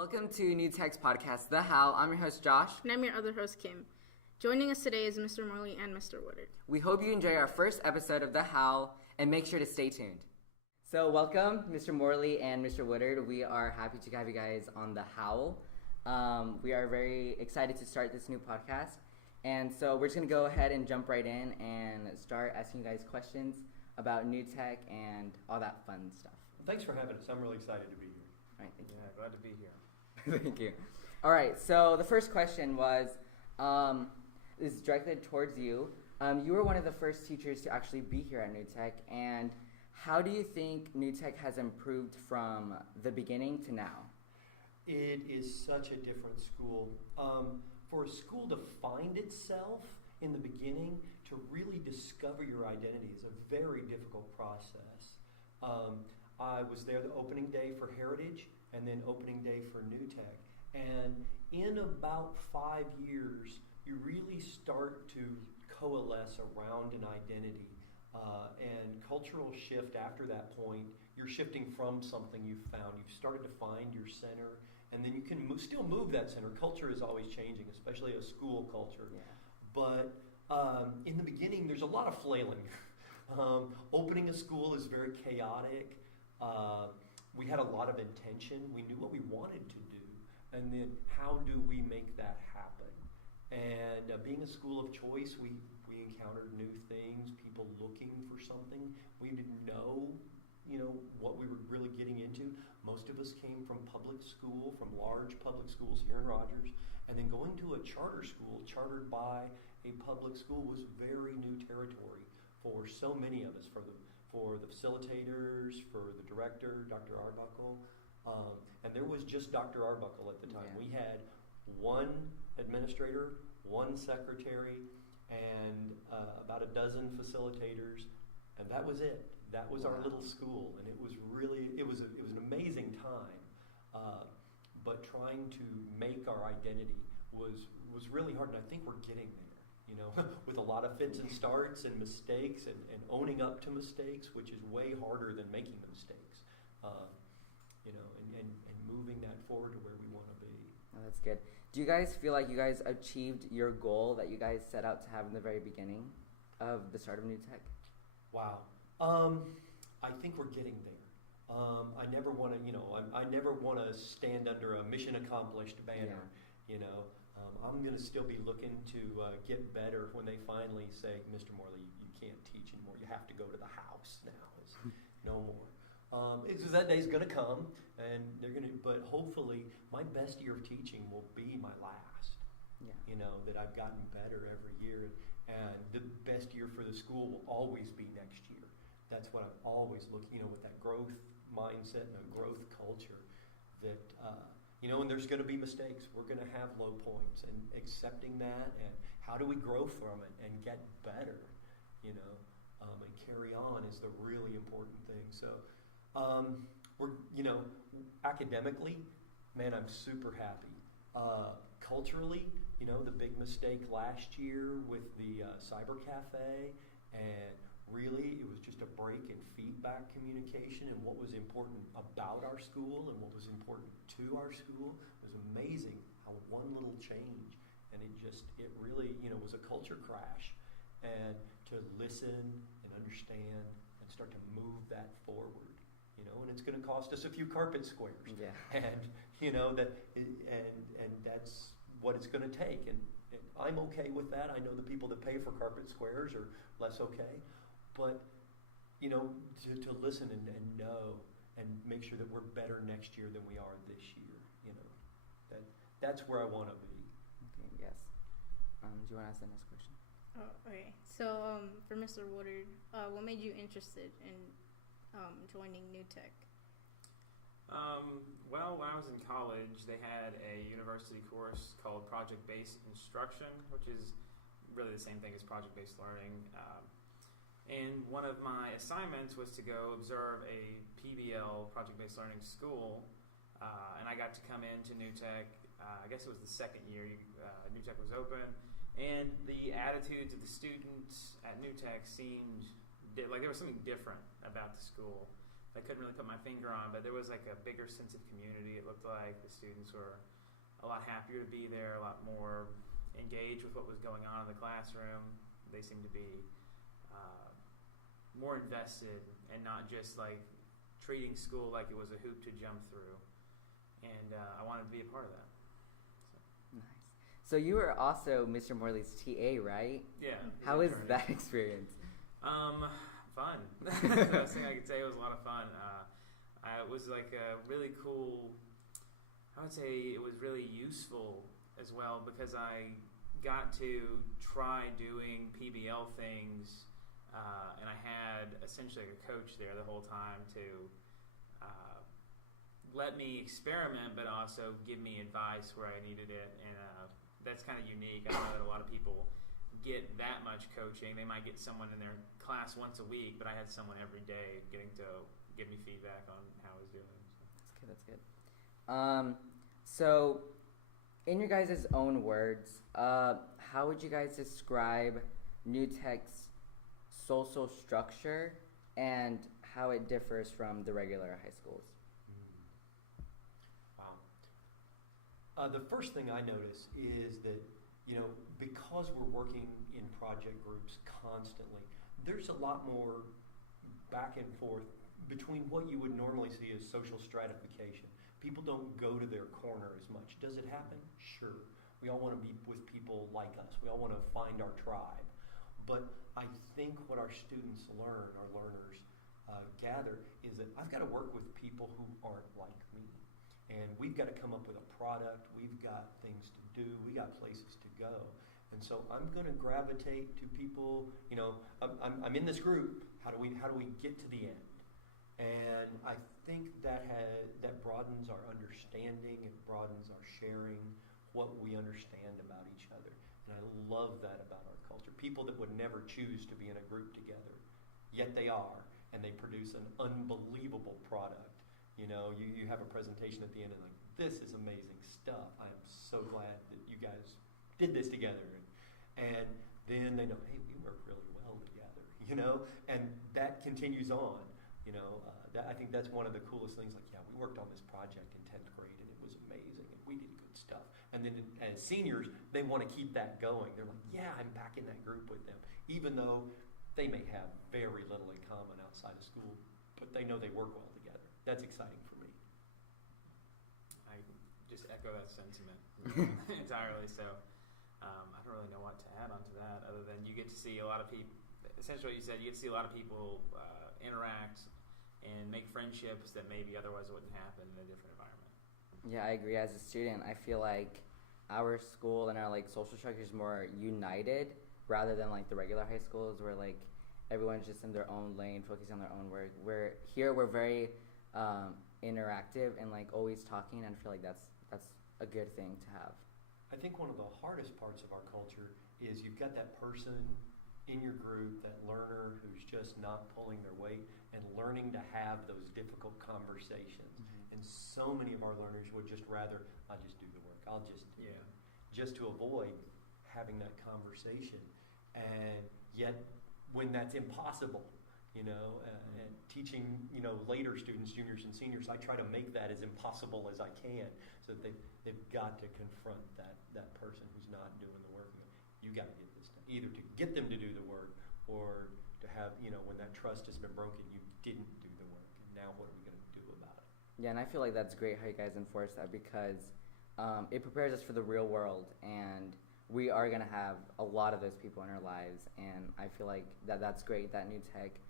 Welcome to New Tech's podcast, The Howl. I'm your host, Josh. And I'm your other host, Kim. Joining us today is Mr. Morley and Mr. Woodard. We hope you enjoy our first episode of The Howl, and make sure to stay tuned. So welcome, Mr. Morley and Mr. Woodard. We are happy to have you guys on The Howl. We are very excited to start this new podcast. And so we're just going to go ahead and jump right in and start asking you guys questions about New Tech and all that fun stuff. Thanks for having us. I'm really excited to be here. All right, thank you. Yeah, glad to be here. Thank you. All right, so the first question was, is directed towards you. You were one of the first teachers to actually be here at New Tech, and how do you think New Tech has improved from the beginning to now? It is such a different school. For a school to find itself in the beginning, to really discover your identity is a very difficult process. I was there the opening day for Heritage and then opening day for New Tech. And in about 5 years, you really start to coalesce around an identity. And cultural shift after that point, you're shifting from something you've found. You've started to find your center, and then you can still move that center. Culture is always changing, especially a school culture. Yeah. But in the beginning, there's a lot of flailing. Opening a school is very chaotic. We had a lot of intention. We knew what we wanted to do. And then how do we make that happen? And being a school of choice, we encountered new things, people looking for something. We didn't know, what we were really getting into. Most of us came from public school, from large public schools here in Rogers. And then going to a charter school chartered by a public school was very new territory for so many of us, for the facilitators, for the director, Dr. Arbuckle. And there was just Dr. Arbuckle at the time. Yeah. We had one administrator, one secretary, and about a dozen facilitators, and that was it. That was our little school, and it was an amazing time. But trying to make our identity was really hard, and I think we're getting there. With a lot of fits and starts and mistakes and owning up to mistakes, which is way harder than making the mistakes. And moving that forward to where we want to be. Oh, that's good. Do you guys feel like you guys achieved your goal that you guys set out to have in the very beginning of the start of New Tech? Wow. I think we're getting there. I never want to, I never want to stand under a mission accomplished banner. Yeah. I'm going to still be looking to get better when they finally say, Mr. Morley, you can't teach anymore. You have to go to the house now. It's no more. Because that day's going to come, and they're going to. But hopefully, my best year of teaching will be my last. Yeah. That I've gotten better every year, and the best year for the school will always be next year. That's what I'm always looking. With that growth mindset and a growth culture, that. And there's going to be mistakes. We're going to have low points, and accepting that, and how do we grow from it and get better, and carry on is the really important thing. So, we're, academically, man, I'm super happy. Culturally, the big mistake last year with the cyber cafe, and really, it was just a break in feedback communication and what was important about our school and what was important to our school. It was amazing how one little change, and it really, was a culture crash. And to listen and understand and start to move that forward, and it's going to cost us a few carpet squares. Yeah. And, and that's what it's going to take. And I'm okay with that. I know the people that pay for carpet squares are less okay. But, to listen and know and make sure that we're better next year than we are this year, that's where I want to be. Okay, yes. Do you want to ask the next question? Oh, okay. So, for Mr. Woodard, what made you interested in joining New Tech? Well, when I was in college, they had a university course called Project-Based Instruction, which is really the same thing as project-based learning. And one of my assignments was to go observe a PBL, project-based learning school, and I got to come into New Tech. I guess it was the second year New Tech was open, and the attitudes of the students at New Tech seemed like there was something different about the school. I couldn't really put my finger on, but there was like a bigger sense of community. It looked like the students were a lot happier to be there, a lot more engaged with what was going on in the classroom. They seemed to be more invested and not just like treating school like it was a hoop to jump through. And I wanted to be a part of that. Nice. So you were also Mr. Morley's TA, right? Yeah. How was that experience? Fun. The best thing I could say. It was a lot of fun. It was like a really cool, I would say it was really useful as well because I got to try doing PBL things and I had essentially a coach there the whole time to let me experiment but also give me advice where I needed it, and that's kind of unique. I don't know that a lot of people get that much coaching. They might get someone in their class once a week, but I had someone every day getting to give me feedback on how I was doing. So. That's good. So in your guys' own words, how would you guys describe New Tech's social structure and how it differs from the regular high schools? Wow. The first thing I notice is that, because we're working in project groups constantly, there's a lot more back and forth between what you would normally see as social stratification. People don't go to their corner as much. Does it happen? Sure. We all want to be with people like us. We all want to find our tribe. But I think what our students learn, our learners gather, is that I've got to work with people who aren't like me. And we've got to come up with a product. We've got things to do. We got places to go. And so I'm going to gravitate to people. I'm in this group. How do we get to the end? And I think that broadens our understanding. It broadens our sharing, what we understand about each other. And I love that about our culture. People that would never choose to be in a group together, yet they are, and they produce an unbelievable product. You have a presentation at the end and like, this is amazing stuff. I am so glad that you guys did this together. And then they know, hey, we work really well together, and that continues on. I think that's one of the coolest things. Like, yeah, we worked on this project in 10th grade and it was amazing and we did good stuff. And then as seniors, they want to keep that going. They're like, yeah, I'm back in that group with them, even though they may have very little in common outside of school, but they know they work well together. That's exciting for me. I just echo that sentiment entirely. So I don't really know what to add onto that other than you get to see a lot of people. Essentially what you said, you get to see a lot of people interact and make friendships that maybe otherwise wouldn't happen in a different environment. Yeah, I agree. As a student, I feel like our school and our social structure is more united rather than the regular high schools where everyone's just in their own lane, focusing on their own work. We're very interactive and always talking, and I feel like that's a good thing to have. I think one of the hardest parts of our culture is you've got that person in your group, that learner who's just not pulling their weight, and learning to have those difficult conversations. Mm-hmm. And so many of our learners would just rather, I'll just do the work. I'll just do it. Just to avoid having that conversation. And yet, when that's impossible, and teaching, later students, juniors and seniors, I try to make that as impossible as I can so that they've got to confront that person who's not doing the work. You got to get this done, either to get them to do the work or to have, when that trust has been broken, you didn't do the work. And now what are we going to do about it? Yeah, and I feel like that's great how you guys enforce that because it prepares us for the real world, and we are going to have a lot of those people in our lives, and I feel like that's great that New Tech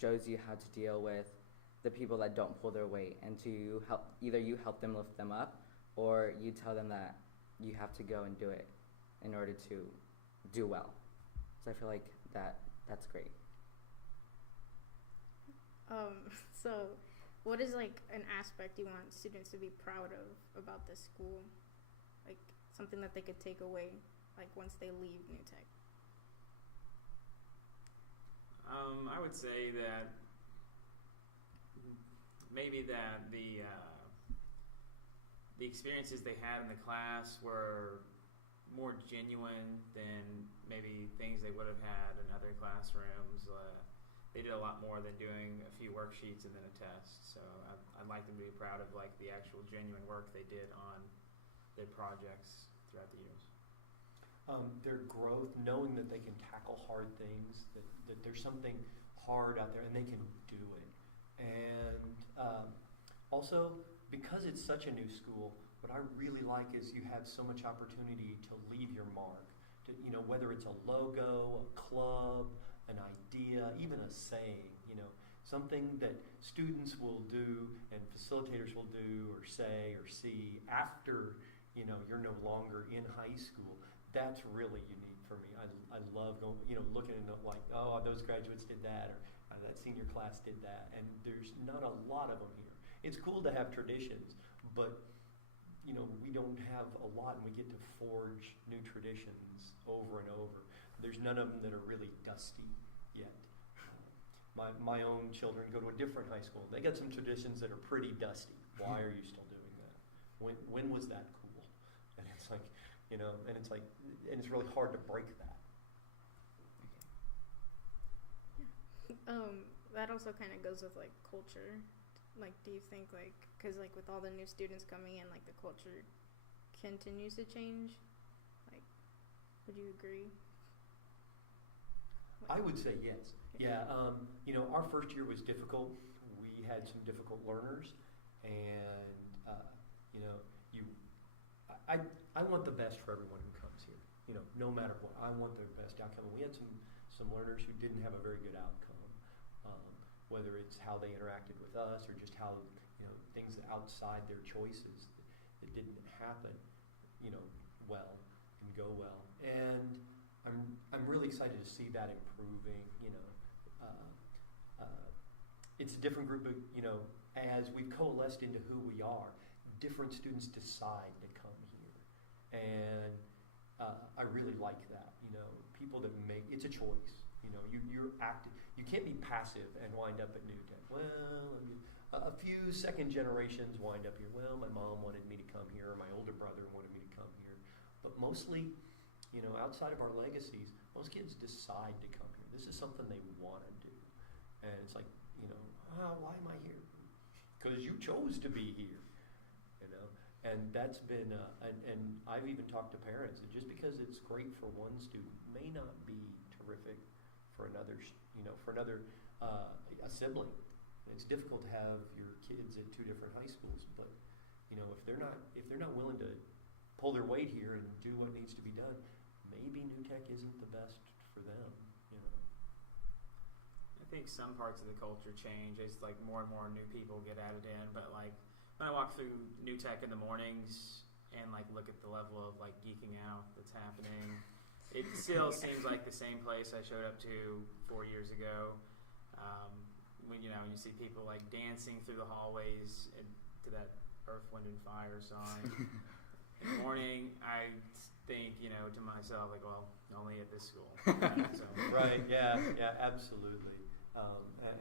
shows you how to deal with the people that don't pull their weight, and to either you help them lift them up or you tell them that you have to go and do it in order to do well. So I feel like that's great. So what is an aspect you want students to be proud of about the school? Something that they could take away once they leave New Tech? I would say that maybe that the experiences they had in the class were more genuine than maybe things they would have had in other classrooms. they did a lot more than doing a few worksheets and then a test. So I'd like them to be proud of like the actual genuine work they did on their projects throughout the years. Their growth, knowing that they can tackle hard things, that there's something hard out there and they can do it. And also, because it's such a new school, what I really like is you have so much opportunity to leave your mark. To, whether it's a logo, a club, an idea, even a saying, something that students will do and facilitators will do or say or see after, you're no longer in high school. That's really unique for me. I love going, looking at it like, oh, those graduates did that, or that senior class did that, and there's not a lot of them here. It's cool to have traditions, but we don't have a lot, and we get to forge new traditions over and over. There's none of them that are really dusty yet. My own children go to a different high school. They got some traditions that are pretty dusty. Why are you still doing that? When was that cool? And it's like, and it's really hard to break that. Yeah. That also kind of goes with like culture. Like, do you think because with all the new students coming in, like the culture continues to change? Like, would you agree? I would say yes. Yeah. Our first year was difficult. We had some difficult learners, and I want the best for everyone who comes here. No matter what, I want their best outcome. And we had some learners who didn't have a very good outcome, whether it's how they interacted with us or just how things outside their choices that didn't happen, well and go well. And I'm really excited to see that improving. It's a different group of as we've coalesced into who we are. Different students decide to come here, and I really like that. People that it's a choice. You're active. You can't be passive and wind up at New Tech. Well, a few second generations wind up here. Well, my mom wanted me to come here, or my older brother wanted me to come here. But mostly, outside of our legacies, most kids decide to come here. This is something they want to do. And it's like, why am I here? Because you chose to be here, And that's been, and I've even talked to parents that just because it's great for one student may not be terrific for another, a sibling. It's difficult to have your kids at two different high schools, but if they're not willing to pull their weight here and do what needs to be done, maybe New Tech isn't the best for them. I think some parts of the culture change as like more and more new people get added in, but like when I walk through New Tech in the mornings and like look at the level of like geeking out that's happening, it still seems like the same place I showed up to 4 years ago. When you see people like dancing through the hallways to that Earth, Wind, and Fire song. In the morning, I think to myself like, well, only at this school. So. Right? Yeah, absolutely.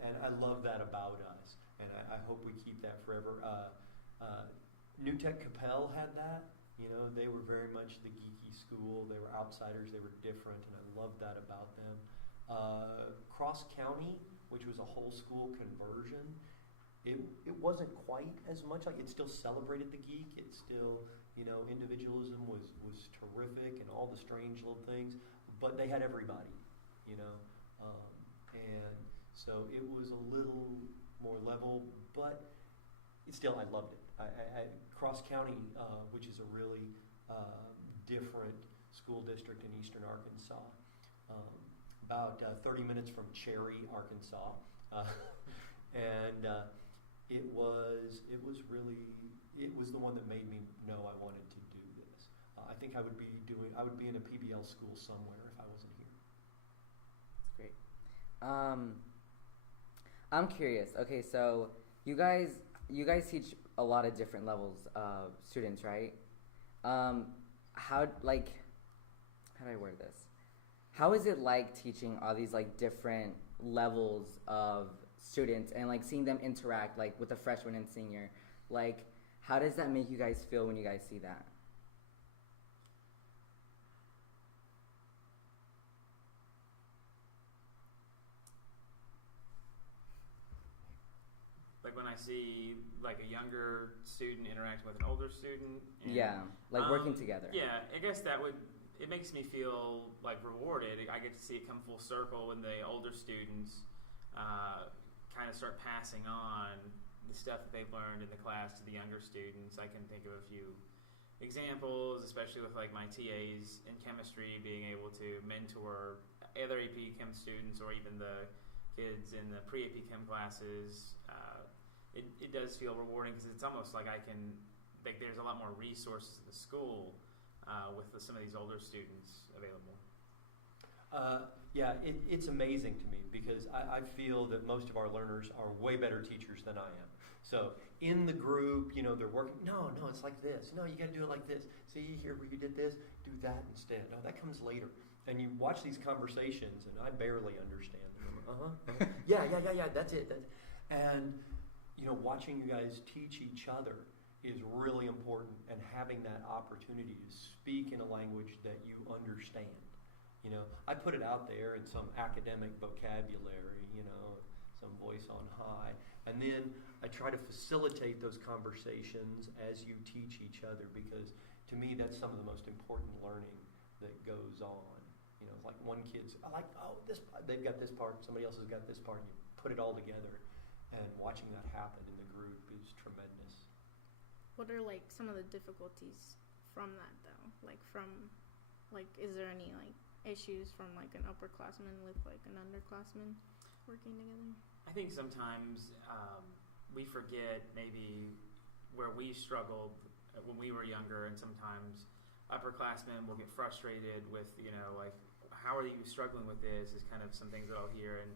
And I love that about us, and I hope we keep that forever. New Tech Capel had that. They were very much the geeky school. They were outsiders. They were different, and I love that about them. Cross County, which was a whole school conversion, it wasn't quite as much like it still celebrated the geek. It still, individualism was terrific and all the strange little things, but they had everybody, and so it was a little more level, but still I loved it. I Cross County, which is a really different school district in eastern Arkansas, about 30 minutes from Cherry, Arkansas, and it was the one that made me know I wanted to do this. I think I would be in a PBL school somewhere if I wasn't here. That's great. I'm curious. Okay, so you guys teach a lot of different levels of students, right? How do I word this? How is it like teaching all these like different levels of students and like seeing them interact like with a freshman and senior? Like, how does that make you guys feel when you guys see that? to see like a younger student interacting with an older student. And, working together. Yeah, I guess it makes me feel like rewarded. I get to see it come full circle when the older students kind of start passing on the stuff that they've learned in the class to the younger students. I can think of a few examples, especially with like my TAs in chemistry being able to mentor other AP Chem students or even the kids in the pre-AP Chem classes. It does feel rewarding because it's almost like there's a lot more resources in the school with some of these older students available. It's amazing to me because I feel that most of our learners are way better teachers than I am. So in the group, they're working, no, it's like this. No, you got to do it like this. See here where you did this, do that instead. No, that comes later. And you watch these conversations, and I barely understand them. Yeah, that's it. And, watching you guys teach each other is really important, and having that opportunity to speak in a language that you understand. I put it out there in some academic vocabulary, some voice on high, and then I try to facilitate those conversations as you teach each other, because to me that's some of the most important learning that goes on. Like one kid's they've got this part, somebody else has got this part, and you put it all together, and watching that happen in the group is tremendous. What are like some of the difficulties from that though? Is there any issues from an upperclassman with an underclassman working together? I think sometimes we forget maybe where we struggled when we were younger, and sometimes upperclassmen will get frustrated with, how are you struggling with this is kind of some things that I'll hear. And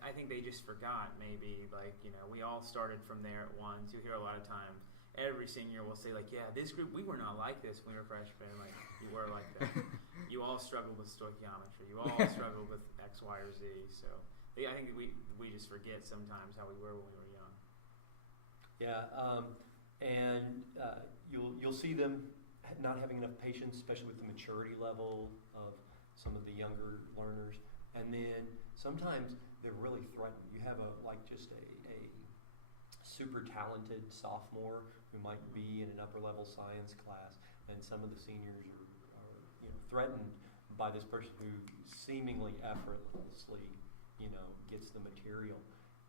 I think they just forgot maybe, we all started from there at once. You hear a lot of times, every senior will say this group, we were not like this when we were freshmen. You were like that. You all struggled with stoichiometry. You all struggled with X, Y, or Z. So I think we just forget sometimes how we were when we were young. Yeah, and you'll see them not having enough patience, especially with the maturity level of some of the younger learners. And then sometimes they're really threatened. You have just a super talented sophomore who might be in an upper level science class, and some of the seniors are threatened by this person who seemingly effortlessly gets the material.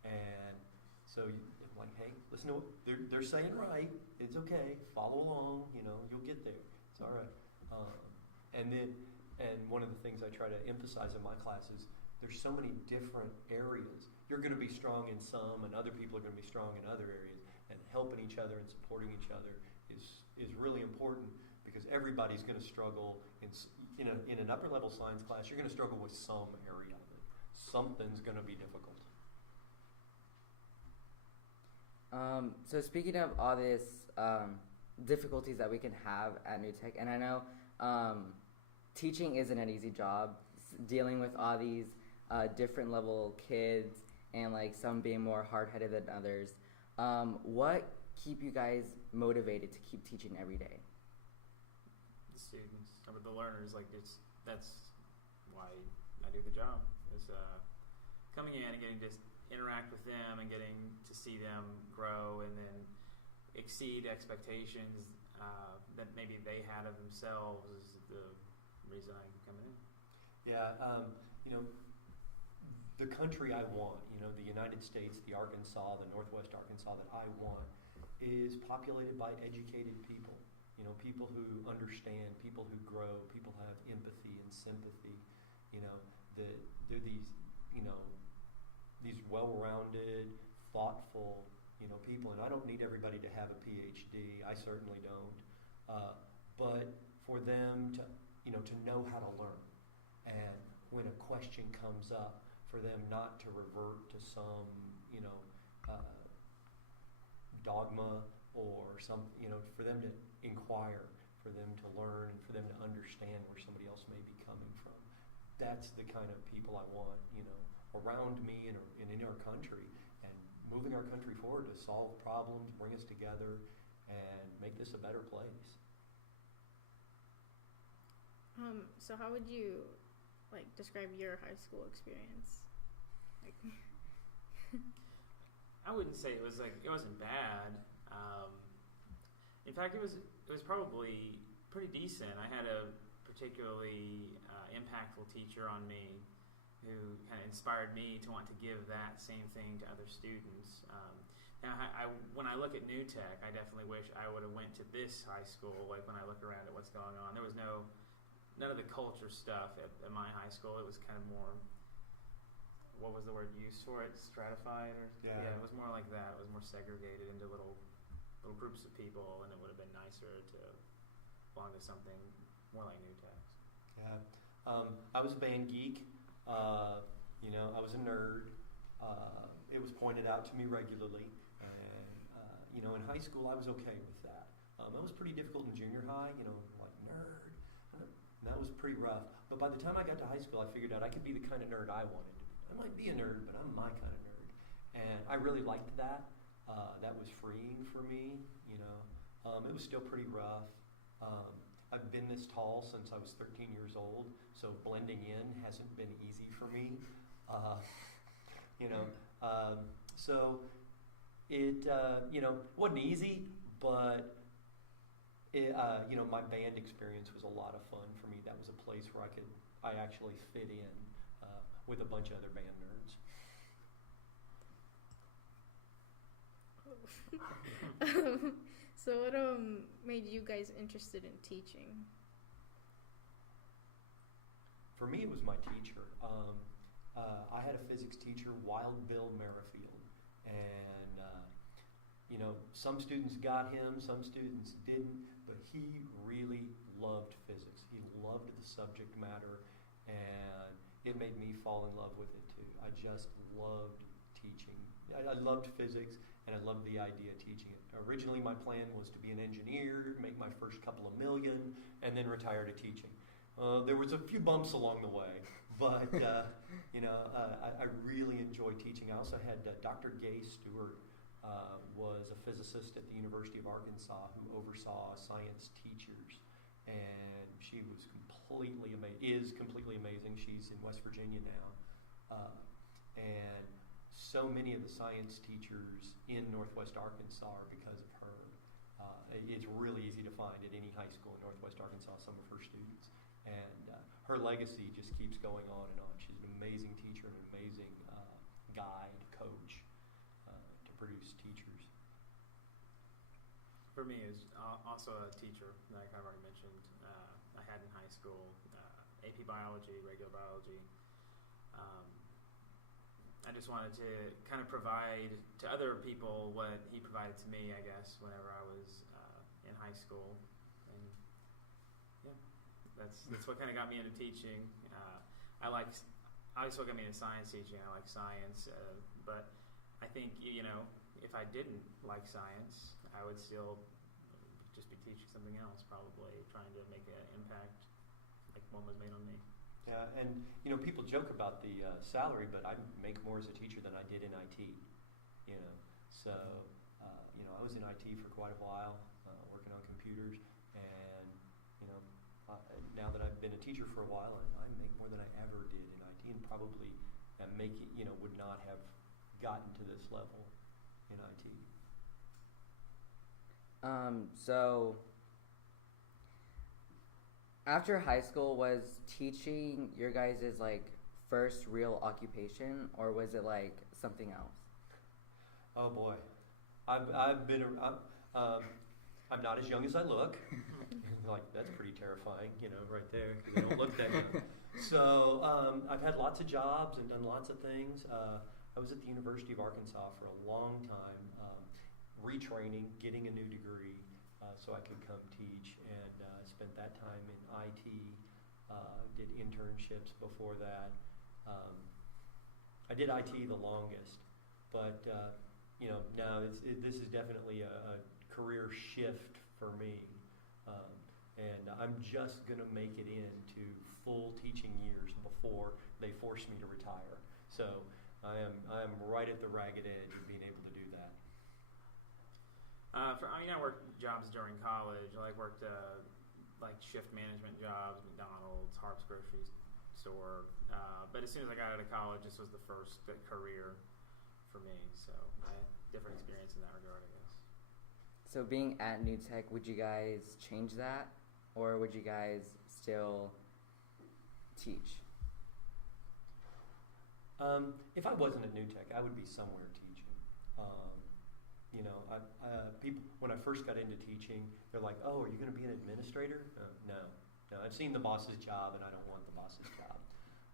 And so I'm like, hey, listen to what they're saying, right? It's okay. Follow along. You'll get there. It's all right. And one of the things I try to emphasize in my class is there's so many different areas. You're going to be strong in some, and other people are going to be strong in other areas. And helping each other and supporting each other is really important, because everybody's going to struggle in an upper level science class. You're going to struggle with some area of it. Something's going to be difficult. So speaking of all this difficulties that we can have at New Tech, and I know teaching isn't an easy job, dealing with all these different level kids, and some being more hard-headed than others. What keep you guys motivated to keep teaching every day? The students, or the learners, that's why I do the job. Is coming in and getting to interact with them and getting to see them grow and then exceed expectations that maybe they had of themselves is the reason I'm coming in. Yeah, the country I want, the United States, the Arkansas, the Northwest Arkansas that I want is populated by educated people. People who understand, people who grow, people who have empathy and sympathy. They're these well-rounded, thoughtful, people. And I don't need everybody to have a PhD. I certainly don't. But for them to know how to learn, and when a question comes up, for them not to revert to some, dogma or some, for them to inquire, for them to learn, and for them to understand where somebody else may be coming from. That's the kind of people I want, around me and in our country, and moving our country forward to solve problems, bring us together, and make this a better place. So how would you describe your high school experience? I wouldn't say it wasn't bad. In fact, it was probably pretty decent. I had a particularly impactful teacher on me who kind of inspired me to want to give that same thing to other students. Now, when I look at New Tech, I definitely wish I would have went to this high school. Like when I look around at what's going on, there was none of the culture stuff at my high school. It was kind of more, what was the word used for it? Stratified, or yeah, it was more like that. It was more segregated into little groups of people, and it would have been nicer to belong to something more like New Tech. Yeah, I was a band geek. I was a nerd. It was pointed out to me regularly. And, in high school, I was okay with that. It was pretty difficult in junior high, like nerd. And that was pretty rough. But by the time I got to high school, I figured out I could be the kind of nerd I wanted to be. I might be a nerd, but I'm my kind of nerd. And I really liked that. That was freeing for me, It was still pretty rough. I've been this tall since I was 13 years old, so blending in hasn't been easy for me. So it, wasn't easy, but my band experience was a lot of fun for me. That was a place where I actually fit in with a bunch of other band nerds. So what made you guys interested in teaching? For me, it was my teacher. I had a physics teacher, Wild Bill Merrifield, and some students got him, some students didn't, but he really loved physics. He loved the subject matter, and it made me fall in love with it too. I just loved teaching. I loved physics, and I loved the idea of teaching it. Originally, my plan was to be an engineer, make my first couple of million, and then retire to teaching. There was a few bumps along the way, but I really enjoyed teaching. I also had Dr. Gay Stewart was a physicist at the University of Arkansas who oversaw science teachers, and she was completely amazing. She's in West Virginia now, and so many of the science teachers in Northwest Arkansas are because of her. It's really easy to find at any high school in Northwest Arkansas some of her students. And her legacy just keeps going on and on. She's an amazing teacher, an amazing guide, coach to produce teachers. For me, it's also a teacher, like I've already mentioned. I had in high school AP Biology, regular biology. I just wanted to kind of provide to other people what he provided to me, I guess, whenever I was in high school. And yeah, that's what kind of got me into teaching. Obviously what got me into science teaching. I like science, but I think, if I didn't like science, I would still just be teaching something else, probably trying to make an impact like one was made on me. Yeah, and people joke about the salary, but I make more as a teacher than I did in IT. So I was in IT for quite a while, working on computers, and now that I've been a teacher for a while, I make more than I ever did in IT, and probably would not have gotten to this level in IT. So after high school, was teaching your guys' first real occupation, or was it something else? Oh boy, I'm not as young as I look. That's pretty terrifying, right there. You don't look that young. So I've had lots of jobs and done lots of things. I was at the University of Arkansas for a long time, retraining, getting a new degree so I could come teach, and spent that time in IT, did internships before that. I did IT the longest, but now this is definitely a career shift for me, and I'm just going to make it into full teaching years before they force me to retire. So I am right at the ragged edge of being able to do that. I worked jobs during college. I worked shift management jobs, McDonald's, Harps Grocery Store. But as soon as I got out of college, this was the first career for me. So I had different experience in that regard, I guess. So being at New Tech, would you guys change that, or would you guys still teach? If I wasn't at New Tech, I would be somewhere teaching. People when I first got into teaching, they're like, "Oh, are you going to be an administrator?" No. I've seen the boss's job, and I don't want the boss's job.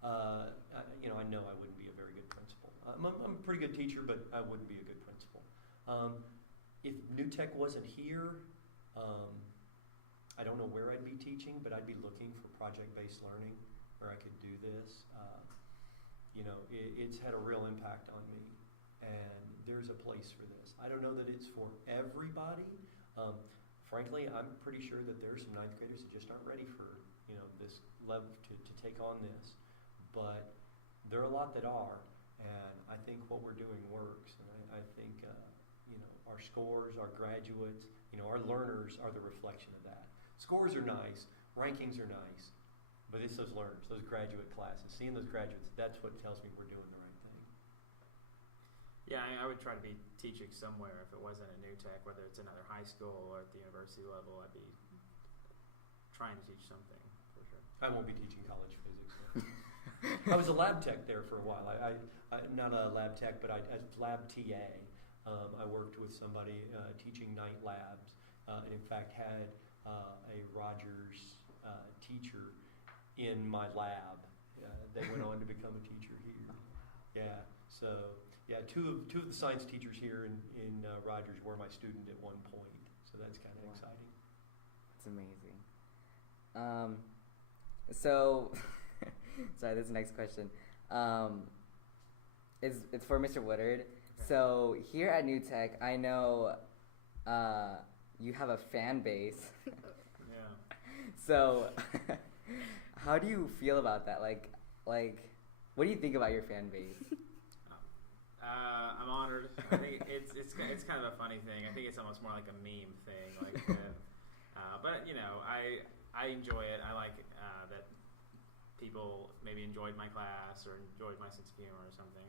I know I wouldn't be a very good principal. I'm a pretty good teacher, but I wouldn't be a good principal. If New Tech wasn't here, I don't know where I'd be teaching, but I'd be looking for project-based learning where I could do this. It's had a real impact on me, and there's a place for this. I don't know that it's for everybody. Frankly, I'm pretty sure that there's some ninth graders that just aren't ready for this level to take on this, but there are a lot that are, and I think what we're doing works, and I think our scores, our graduates, our learners are the reflection of that. Scores are nice, rankings are nice, but it's those learners, those graduate classes, seeing those graduates, that's what tells me we're doing the right thing. Yeah, I would try to be teaching somewhere if it wasn't at New Tech, whether it's another high school or at the university level. I'd be trying to teach something for sure. I won't be teaching college physics. I was a lab tech there for a while. I not a lab tech, but as lab TA. I worked with somebody teaching night labs, and in fact had a Rogers teacher in my lab. They went on to become a teacher here. Yeah, so two of the science teachers here in Rogers were my student at one point. So that's kind of exciting. It's amazing. So, sorry, this is the next question. It's for Mr. Woodard. Okay. So here at New Tech, I know you have a fan base. Yeah. So, how do you feel about that? Like, what do you think about your fan base? I'm honored. I think it's kind of a funny thing. I think it's almost more like a meme thing. But I enjoy it. I like that people maybe enjoyed my class or enjoyed my sense of humor or something.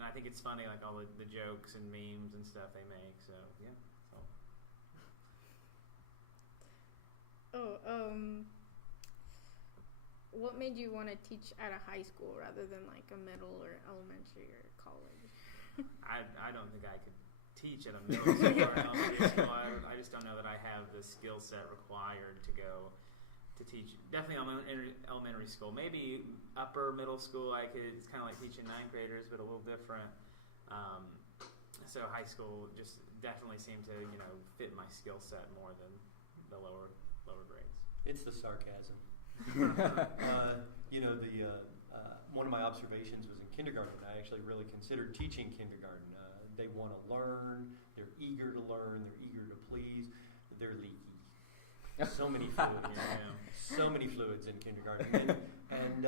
And I think it's funny, like all the jokes and memes and stuff they make. So yeah. What made you want to teach at a high school rather than like a middle or elementary or college? I don't think I could teach at a middle school or elementary school. I just don't know that I have the skill set required to go to teach. Definitely elementary school. Maybe upper middle school I could. It's kind of like teaching ninth graders, but a little different. So high school just definitely seemed to fit my skill set more than the lower grades. It's the sarcasm. One of my observations was in kindergarten. I actually really considered teaching kindergarten. They want to learn. They're eager to learn. They're eager to please. They're leaky. So many fluids. So many fluids in kindergarten. And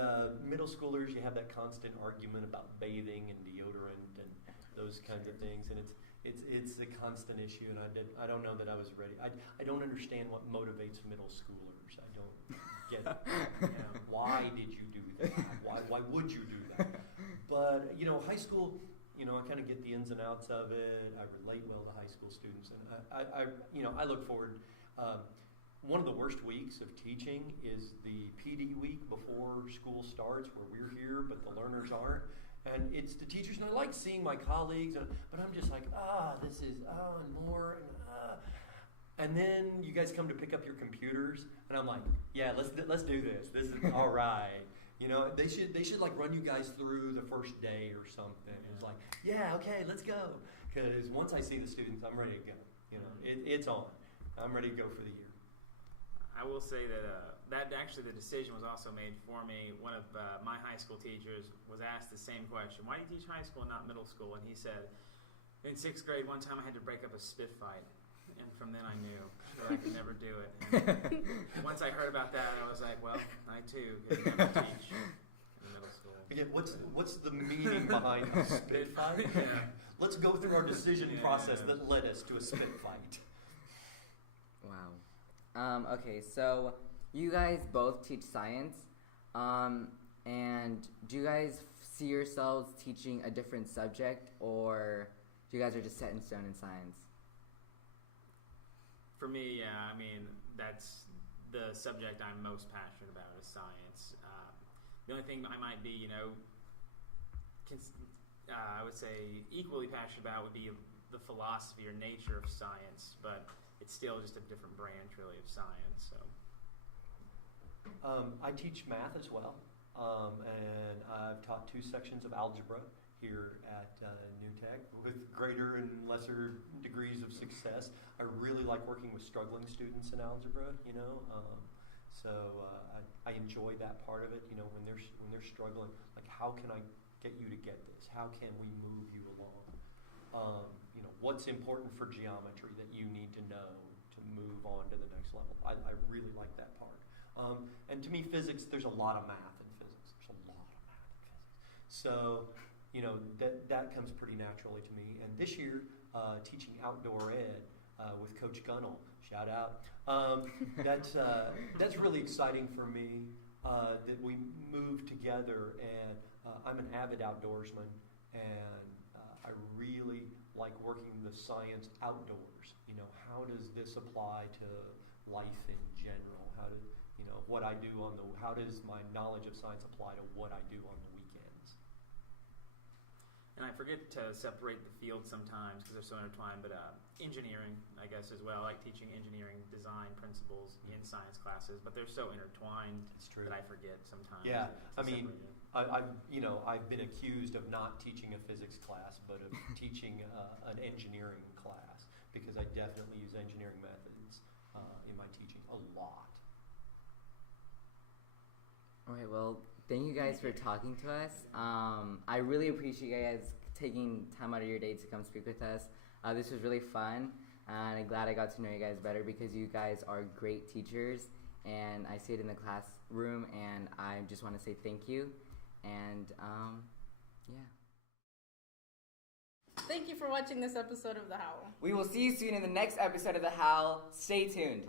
middle schoolers, you have that constant argument about bathing and deodorant and those kinds of things. And it's a constant issue. And I don't know that I was ready. I don't understand what motivates middle schoolers. I don't get it. Why did you do that? Why would you do that? But high school, I kind of get the ins and outs of it. I relate well to high school students, and I look forward. One of the worst weeks of teaching is the PD week before school starts, where we're here but the learners aren't. And it's the teachers, and I like seeing my colleagues, but I'm just like, this is and more, and then you guys come to pick up your computers, and I'm like, yeah, let's do this. This is all right. They should like run you guys through the first day or something. It's like, yeah, okay, let's go. Because once I see the students, I'm ready to go. It's on. I'm ready to go for the year. I will say that actually the decision was also made for me. One of my high school teachers was asked the same question: why do you teach high school and not middle school? And he said, in 6th grade, one time I had to break up a spit fight. And from then I knew that I could never do it. And once I heard about that, I was like, well, I too could never teach in middle school. Again, what's the meaning behind a spit fight? Yeah. Let's go through our decision process that led us to a spit fight. Wow. Okay, so you guys both teach science. And do you guys see yourselves teaching a different subject, or you guys are just set in stone in science? For me, yeah, I mean, that's the subject I'm most passionate about is science. The only thing I might be, I would say equally passionate about would be the philosophy or nature of science, but it's still just a different branch, really, of science. So, I teach math as well, and I've taught 2 sections of algebra here at New Tech with greater and lesser degrees of success. I really like working with struggling students in algebra, I enjoy that part of it, when they're struggling, like how can I get you to get this? How can we move you along? What's important for geometry that you need to know to move on to the next level? I really like that part. And to me, physics, there's a lot of math in physics. There's a lot of math in physics. So, that comes pretty naturally to me. And this year, teaching outdoor ed with Coach Gunnell, shout out. That's really exciting for me that we moved together. And I'm an avid outdoorsman, and I really like working the science outdoors. How does this apply to life in general? How does my knowledge of science apply to what I do on the weekends? and I forget to separate the fields sometimes because they're so intertwined, but engineering, I guess, as well. I like teaching engineering design principles in science classes, but they're so intertwined that I forget sometimes. Yeah, I mean, I've been accused of not teaching a physics class, but of teaching an engineering class, because I definitely use engineering methods in my teaching a lot. All right, well, thank you guys for talking to us. I really appreciate you guys taking time out of your day to come speak with us. This was really fun, and I'm glad I got to know you guys better because you guys are great teachers, and I see it in the classroom, and I just want to say thank you, and yeah. Thank you for watching this episode of The Howl. We will see you soon in the next episode of The Howl. Stay tuned.